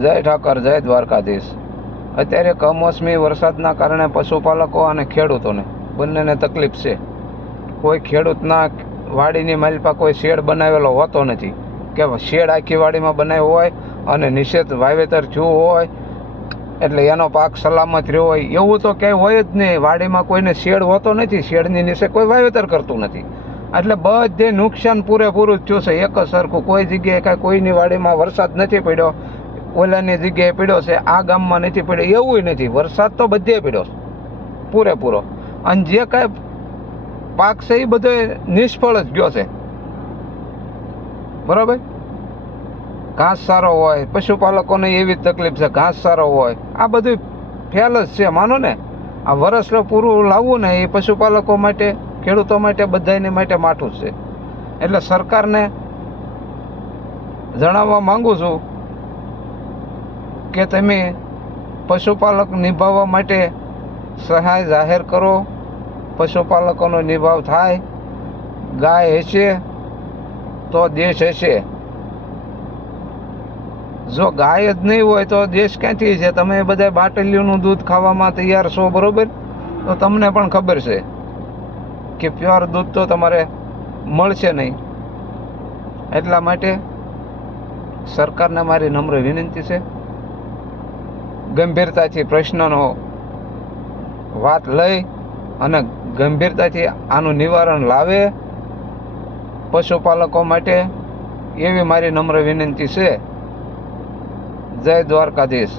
જય ઠાકર, જય દ્વારકાધીશ। અત્યારે કમોસમી વરસાદના કારણે પશુપાલકો અને ખેડૂતોને બંનેને તકલીફ છે। કોઈ ખેડૂતના વાડીની માલિપા કોઈ શેડ બનાવેલો હોતો નથી કે શેડ આખી વાડીમાં બનાવ્યો હોય અને નિષેધ વાવેતર થયું હોય એટલે એનો પાક સલામત રહ્યો હોય એવું તો ક્યાંય હોય જ નહીં। વાડીમાં કોઈને શેડ હોતો નથી, શેડની નીચે કોઈ વાવેતર કરતું નથી, એટલે બધે નુકસાન પૂરેપૂરું જ થયું છે એક જ સરખું। કોઈ જગ્યાએ કાંઈ કોઈની વાડીમાં વરસાદ નથી પડ્યો, ઓલાની જગ્યાએ પડ્યો છે, આ ગામમાં નથી પડ્યો એવું નથી। વરસાદ તો બધે પડ્યો પૂરેપૂરો, અને જે કાંઈ પાક છે એ બધો નિષ્ફળ જ ગયો છે, બરાબર। ઘાસ સારો હોય, પશુપાલકોને એવી જ તકલીફ છે, ઘાસ સારો હોય, આ બધું ફેલ જ છે, માનો ને। આ વરસ પૂરું લાવવું ને એ પશુપાલકો માટે, ખેડૂતો માટે, બધાને માટે માઠું જ છે। એટલે સરકારને જણાવવા માંગુ છું કે તમે પશુપાલક નિભાવવા માટે સહાય જાહેર કરો, પશુપાલકોનો નિભાવ થાય। ગાય હશે તો દેશ હશે, જો ગાય જ નહીં હોય તો દેશ ક્યાંથી છે? તમે બધા બાટલીઓનું દૂધ ખાવામાં તૈયાર છો, બરાબર? તો તમને પણ ખબર છે કે પ્યોર દૂધ તો તમારે મળશે નહીં। એટલા માટે સરકારને મારી નમ્ર વિનંતી છે, ગંભીરતાથી પ્રશ્નનો વાત લઈ અને ગંભીરતાથી આનું નિવારણ લાવે પશુપાલકો માટે, એવી મારી નમ્ર વિનંતી છે। જય દ્વારકાધીશ।